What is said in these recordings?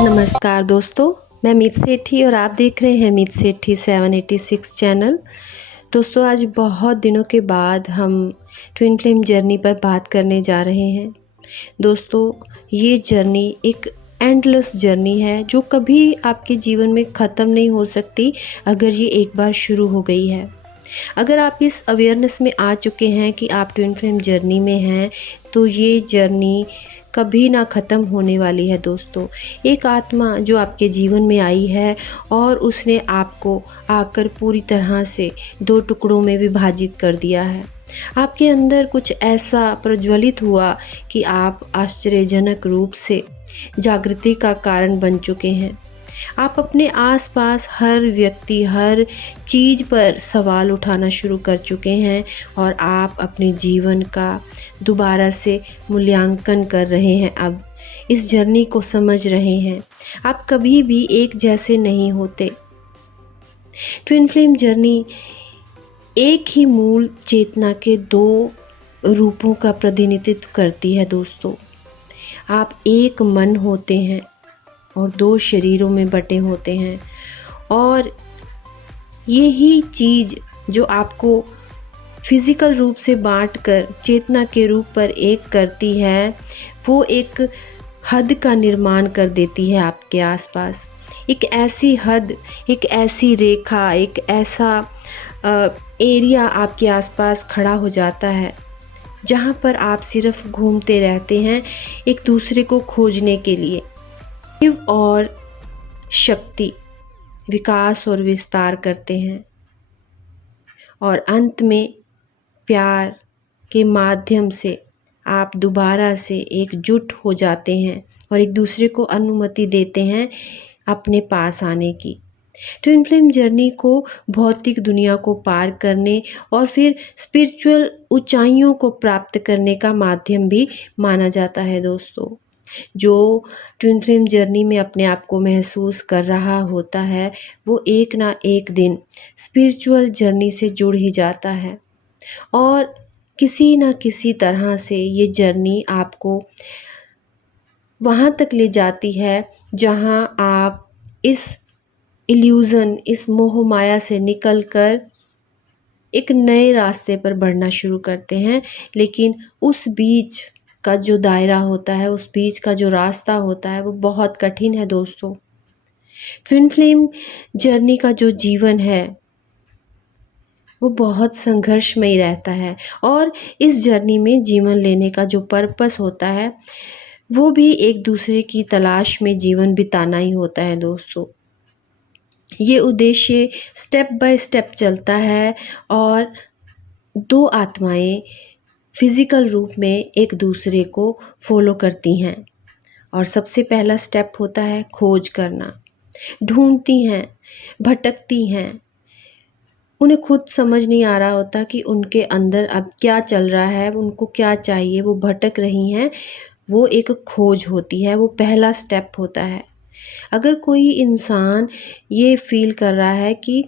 नमस्कार दोस्तों, मैं मीत सेठी और आप देख रहे हैं मीत सेठी 786 चैनल। दोस्तों, आज बहुत दिनों के बाद हम ट्विन फ्लेम जर्नी पर बात करने जा रहे हैं। दोस्तों, ये जर्नी एक एंडलेस जर्नी है जो कभी आपके जीवन में ख़त्म नहीं हो सकती अगर ये एक बार शुरू हो गई है। अगर आप इस अवेयरनेस में आ चुके हैं कि आप ट्विन फ्लेम जर्नी में हैं, तो ये जर्नी कभी ना ख़त्म होने वाली है दोस्तों। एक आत्मा जो आपके जीवन में आई है और उसने आपको आकर पूरी तरह से 2 टुकड़ों में विभाजित कर दिया है। आपके अंदर कुछ ऐसा प्रज्वलित हुआ कि आप आश्चर्यजनक रूप से जागृति का कारण बन चुके हैं। आप अपने आसपास हर व्यक्ति, हर चीज़ पर सवाल उठाना शुरू कर चुके हैं और आप अपने जीवन का दोबारा से मूल्यांकन कर रहे हैं। अब इस जर्नी को समझ रहे हैं। आप कभी भी एक जैसे नहीं होते। ट्विन फ्लेम जर्नी एक ही मूल चेतना के 2 रूपों का प्रतिनिधित्व करती है दोस्तों। आप एक मन होते हैं और 2 शरीरों में बटे होते हैं, और यही चीज़ जो आपको फिज़िकल रूप से बांटकर चेतना के रूप पर एक करती है, वो एक हद का निर्माण कर देती है आपके आसपास। एक ऐसी हद, एक ऐसी रेखा, एक ऐसा एरिया आपके आसपास खड़ा हो जाता है जहाँ पर आप सिर्फ घूमते रहते हैं एक दूसरे को खोजने के लिए। शिव और शक्ति विकास और विस्तार करते हैं और अंत में प्यार के माध्यम से आप दोबारा से एकजुट हो जाते हैं और एक दूसरे को अनुमति देते हैं अपने पास आने की। ट्विन फ्लेम जर्नी को भौतिक दुनिया को पार करने और फिर स्पिरिचुअल ऊंचाइयों को प्राप्त करने का माध्यम भी माना जाता है दोस्तों। जो ट्विन फ्लेम जर्नी में अपने आप को महसूस कर रहा होता है, वो एक ना एक दिन स्पिरिचुअल जर्नी से जुड़ ही जाता है और किसी न किसी तरह से ये जर्नी आपको वहाँ तक ले जाती है जहाँ आप इस इल्यूज़न, इस मोह माया से निकल कर एक नए रास्ते पर बढ़ना शुरू करते हैं। लेकिन उस बीच का जो दायरा होता है, उस बीच का जो रास्ता होता है, वो बहुत कठिन है दोस्तों। ट्विन फ्लेम जर्नी का जो जीवन है, वो बहुत संघर्षमयी रहता है और इस जर्नी में जीवन लेने का जो पर्पस होता है, वो भी एक दूसरे की तलाश में जीवन बिताना ही होता है दोस्तों। ये उद्देश्य स्टेप बाय स्टेप चलता है और 2 आत्माएं फिज़िकल रूप में एक दूसरे को फॉलो करती हैं। और सबसे पहला स्टेप होता है खोज करना। ढूंढती हैं, भटकती हैं, उन्हें खुद समझ नहीं आ रहा होता कि उनके अंदर अब क्या चल रहा है, उनको क्या चाहिए, वो भटक रही हैं। वो एक खोज होती है, वो पहला स्टेप होता है। अगर कोई इंसान ये फ़ील कर रहा है कि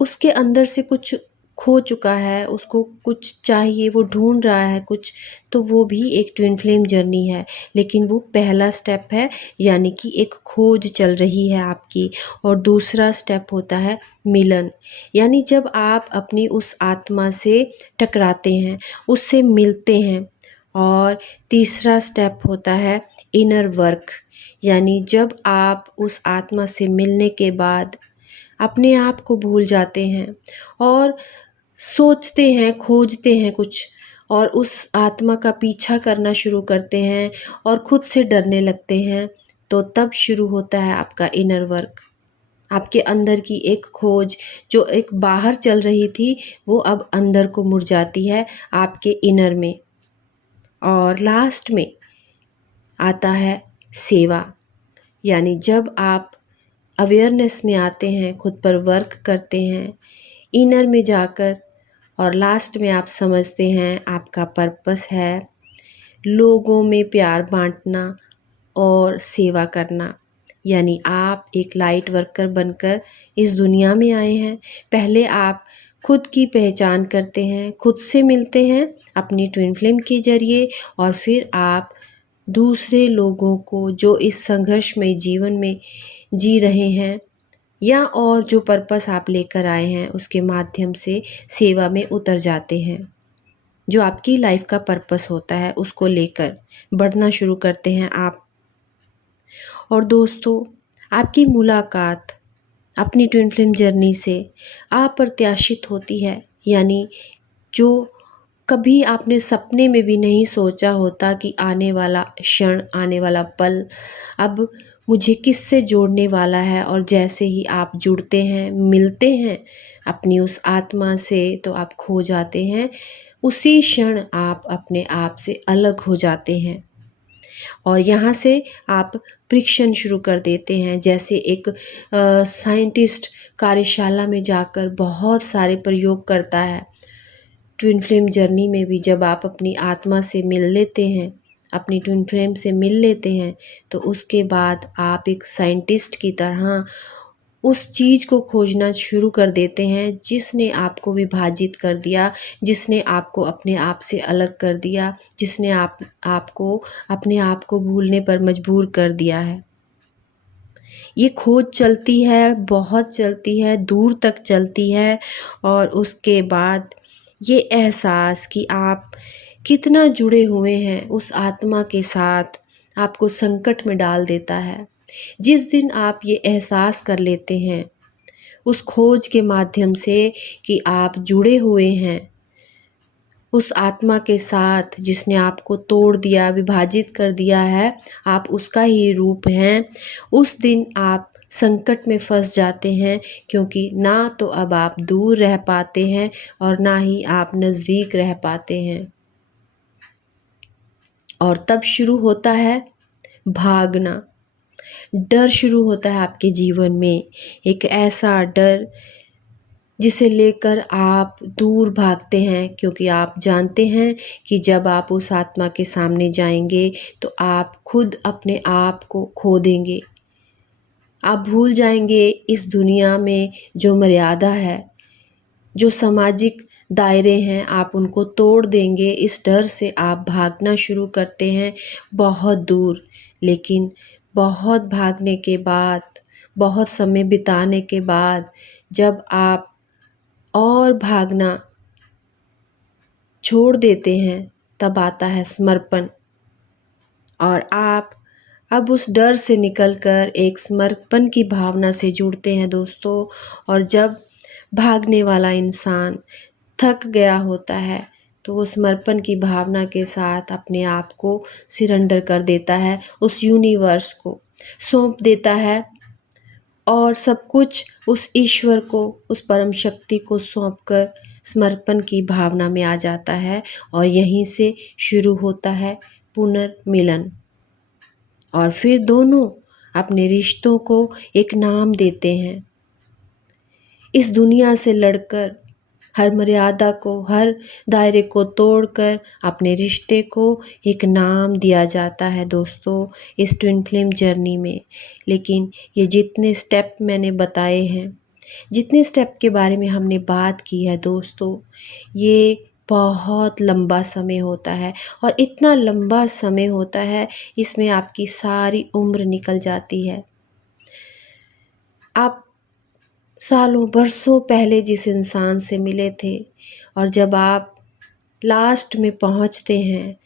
उसके अंदर से कुछ खो चुका है, उसको कुछ चाहिए, वो ढूँढ रहा है कुछ, तो वो भी एक ट्विन फ्लेम जर्नी है। लेकिन वो पहला स्टेप है, यानी कि एक खोज चल रही है आपकी। और दूसरा स्टेप होता है मिलन, यानी जब आप अपनी उस आत्मा से टकराते हैं, उससे मिलते हैं। और तीसरा स्टेप होता है इनर वर्क, यानी जब आप उस आत्मा से मिलने के बाद अपने आप को भूल जाते हैं और सोचते हैं, खोजते हैं कुछ, और उस आत्मा का पीछा करना शुरू करते हैं और खुद से डरने लगते हैं, तो तब शुरू होता है आपका इनर वर्क। आपके अंदर की एक खोज जो एक बाहर चल रही थी, वो अब अंदर को मुड़ जाती है आपके इनर में। और लास्ट में आता है सेवा, यानी जब आप अवेयरनेस में आते हैं, खुद पर वर्क करते हैं, इनर में जाकर, और लास्ट में आप समझते हैं आपका पर्पस है लोगों में प्यार बांटना और सेवा करना। यानी आप एक लाइट वर्कर बनकर इस दुनिया में आए हैं। पहले आप खुद की पहचान करते हैं, खुद से मिलते हैं अपनी ट्विन फ्लेम के ज़रिए, और फिर आप दूसरे लोगों को जो इस संघर्षमय जीवन में जी रहे हैं या और जो पर्पस आप लेकर आए हैं उसके माध्यम से सेवा में उतर जाते हैं। जो आपकी लाइफ का पर्पस होता है उसको लेकर बढ़ना शुरू करते हैं आप। और दोस्तों, आपकी मुलाकात अपनी ट्विन फ्लेम जर्नी से अप्रत्याशित होती है, यानी जो कभी आपने सपने में भी नहीं सोचा होता कि आने वाला क्षण, आने वाला पल अब मुझे किससे जोड़ने वाला है। और जैसे ही आप जुड़ते हैं, मिलते हैं अपनी उस आत्मा से, तो आप खो जाते हैं। उसी क्षण आप अपने आप से अलग हो जाते हैं और यहाँ से आप परीक्षण शुरू कर देते हैं। जैसे एक साइंटिस्ट कार्यशाला में जाकर बहुत सारे प्रयोग करता है, ट्विन फ्लेम जर्नी में भी जब आप अपनी आत्मा से मिल लेते हैं, अपनी ट्विन फ्लेम से मिल लेते हैं, तो उसके बाद आप एक साइंटिस्ट की तरह उस चीज़ को खोजना शुरू कर देते हैं जिसने आपको विभाजित कर दिया, जिसने आपको अपने आप से अलग कर दिया, जिसने आपको अपने आप को भूलने पर मजबूर कर दिया है। ये खोज चलती है, बहुत चलती है, दूर तक चलती है और उसके बाद ये एहसास कि आप कितना जुड़े हुए हैं उस आत्मा के साथ, आपको संकट में डाल देता है। जिस दिन आप ये एहसास कर लेते हैं उस खोज के माध्यम से कि आप जुड़े हुए हैं उस आत्मा के साथ जिसने आपको तोड़ दिया, विभाजित कर दिया है, आप उसका ही रूप हैं, उस दिन आप संकट में फँस जाते हैं, क्योंकि ना तो अब आप दूर रह पाते हैं और ना ही आप नज़दीक रह पाते हैं। और तब शुरू होता है भागना। डर शुरू होता है आपके जीवन में, एक ऐसा डर जिसे लेकर आप दूर भागते हैं, क्योंकि आप जानते हैं कि जब आप उस आत्मा के सामने जाएंगे तो आप खुद अपने आप को खो देंगे। आप भूल जाएंगे इस दुनिया में जो मर्यादा है, जो सामाजिक दायरे हैं, आप उनको तोड़ देंगे। इस डर से आप भागना शुरू करते हैं बहुत दूर। लेकिन बहुत भागने के बाद, बहुत समय बिताने के बाद, जब आप और भागना छोड़ देते हैं, तब आता है समर्पण। और आप अब उस डर से निकलकर एक समर्पण की भावना से जुड़ते हैं दोस्तों। और जब भागने वाला इंसान थक गया होता है तो वो समर्पण की भावना के साथ अपने आप को सरेंडर कर देता है, उस यूनिवर्स को सौंप देता है और सब कुछ उस ईश्वर को, उस परम शक्ति को सौंपकर समर्पण की भावना में आ जाता है। और यहीं से शुरू होता है पुनर्मिलन। और फिर दोनों अपने रिश्तों को एक नाम देते हैं। इस दुनिया से लड़कर, हर मर्यादा को, हर दायरे को तोड़कर अपने रिश्ते को एक नाम दिया जाता है दोस्तों, इस ट्विन फ्लेम जर्नी में। लेकिन ये जितने स्टेप मैंने बताए हैं, जितने स्टेप के बारे में हमने बात की है दोस्तों, ये बहुत लंबा समय होता है। और इतना लंबा समय होता है, इसमें आपकी सारी उम्र निकल जाती है। आप सालों बरसों पहले जिस इंसान से मिले थे, और जब आप लास्ट में पहुंचते हैं,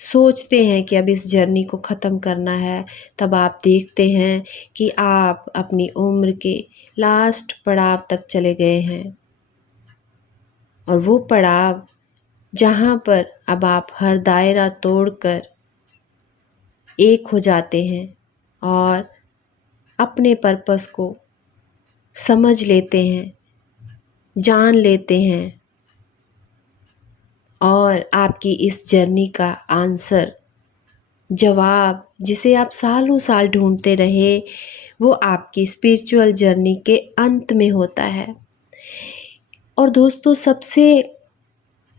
सोचते हैं कि अब इस जर्नी को ख़त्म करना है, तब आप देखते हैं कि आप अपनी उम्र के लास्ट पड़ाव तक चले गए हैं। और वो पड़ाव जहाँ पर अब आप हर दायरा तोड़कर एक हो जाते हैं और अपने पर्पस को समझ लेते हैं, जान लेते हैं। और आपकी इस जर्नी का आंसर, जवाब, जिसे आप सालों साल ढूंढते रहे, वो आपकी स्पिरिचुअल जर्नी के अंत में होता है। और दोस्तों, सबसे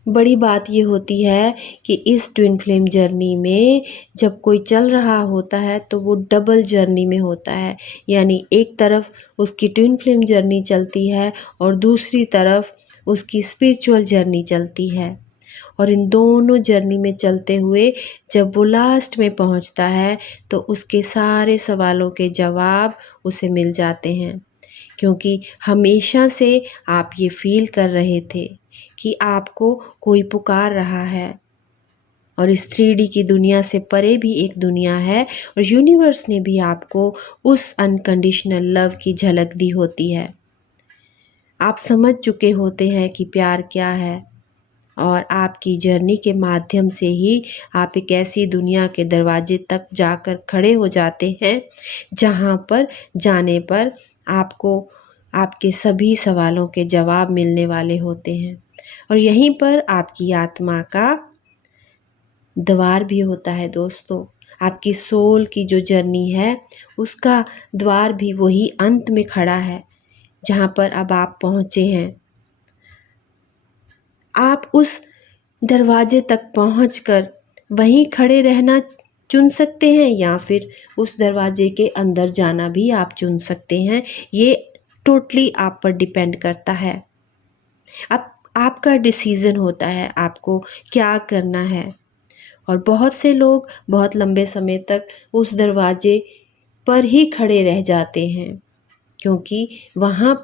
बड़ी बात ये होती है कि इस ट्विन फ्लेम जर्नी में जब कोई चल रहा होता है तो वो डबल जर्नी में होता है। यानी एक तरफ उसकी ट्विन फ्लेम जर्नी चलती है और दूसरी तरफ उसकी स्पिरिचुअल जर्नी चलती है। और इन दोनों जर्नी में चलते हुए जब वो लास्ट में पहुंचता है तो उसके सारे सवालों के जवाब उसे मिल जाते हैं, क्योंकि हमेशा से आप ये फ़ील कर रहे थे कि आपको कोई पुकार रहा है और इस 3D की दुनिया से परे भी एक दुनिया है और यूनिवर्स ने भी आपको उस अनकंडीशनल लव की झलक दी होती है। आप समझ चुके होते हैं कि प्यार क्या है और आपकी जर्नी के माध्यम से ही आप एक ऐसी दुनिया के दरवाजे तक जाकर खड़े हो जाते हैं जहाँ पर जाने पर आपको आपके सभी सवालों के जवाब मिलने वाले होते हैं और यहीं पर आपकी आत्मा का द्वार भी होता है दोस्तों। आपकी सोल की जो जर्नी है उसका द्वार भी वही अंत में खड़ा है जहाँ पर अब आप पहुँचे हैं। आप उस दरवाजे तक पहुंचकर वहीं खड़े रहना चुन सकते हैं या फिर उस दरवाजे के अंदर जाना भी आप चुन सकते हैं। ये टोटली आप पर डिपेंड करता है। अब आपका डिसीज़न होता है आपको क्या करना है और बहुत से लोग बहुत लंबे समय तक उस दरवाजे पर ही खड़े रह जाते हैं क्योंकि वहाँ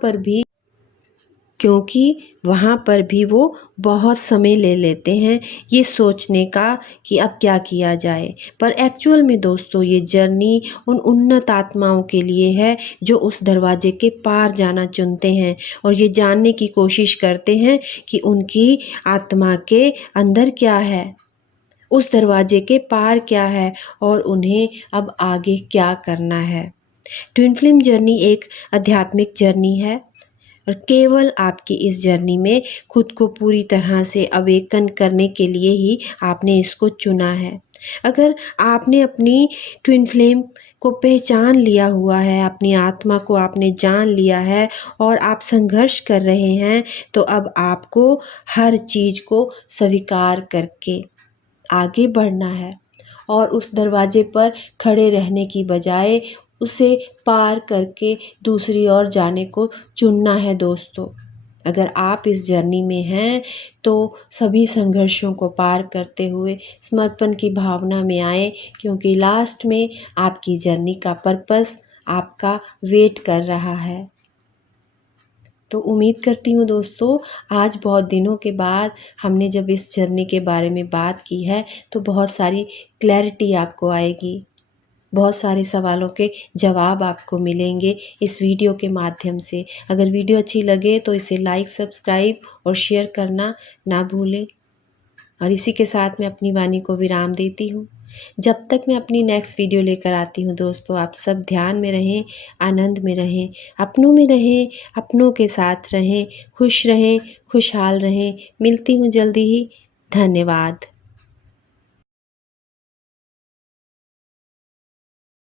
पर भी वो बहुत समय ले लेते हैं ये सोचने का कि अब क्या किया जाए। पर एक्चुअल में दोस्तों ये जर्नी उन उन्नत आत्माओं के लिए है जो उस दरवाजे के पार जाना चुनते हैं और ये जानने की कोशिश करते हैं कि उनकी आत्मा के अंदर क्या है, उस दरवाजे के पार क्या है और उन्हें अब आगे क्या करना है। ट्विन फ्लेम जर्नी एक आध्यात्मिक जर्नी है और केवल आपकी इस जर्नी में खुद को पूरी तरह से अवेकन करने के लिए ही आपने इसको चुना है। अगर आपने अपनी ट्विन फ्लेम को पहचान लिया हुआ है, अपनी आत्मा को आपने जान लिया है और आप संघर्ष कर रहे हैं, तो अब आपको हर चीज़ को स्वीकार करके आगे बढ़ना है और उस दरवाजे पर खड़े रहने की बजाय उसे पार करके दूसरी ओर जाने को चुनना है दोस्तों। अगर आप इस जर्नी में हैं तो सभी संघर्षों को पार करते हुए समर्पण की भावना में आए, क्योंकि लास्ट में आपकी जर्नी का पर्पस आपका वेट कर रहा है। तो उम्मीद करती हूँ दोस्तों आज बहुत दिनों के बाद हमने जब इस जर्नी के बारे में बात की है तो बहुत सारी क्लैरिटी आपको आएगी, बहुत सारे सवालों के जवाब आपको मिलेंगे इस वीडियो के माध्यम से। अगर वीडियो अच्छी लगे तो इसे लाइक, सब्सक्राइब और शेयर करना ना भूलें। और इसी के साथ मैं अपनी वाणी को विराम देती हूँ। जब तक मैं अपनी नेक्स्ट वीडियो लेकर आती हूँ दोस्तों, आप सब ध्यान में रहें, आनंद में रहें, अपनों में रहें, अपनों के साथ रहें, खुश रहें, खुशहाल रहें। मिलती हूँ जल्दी ही। धन्यवाद।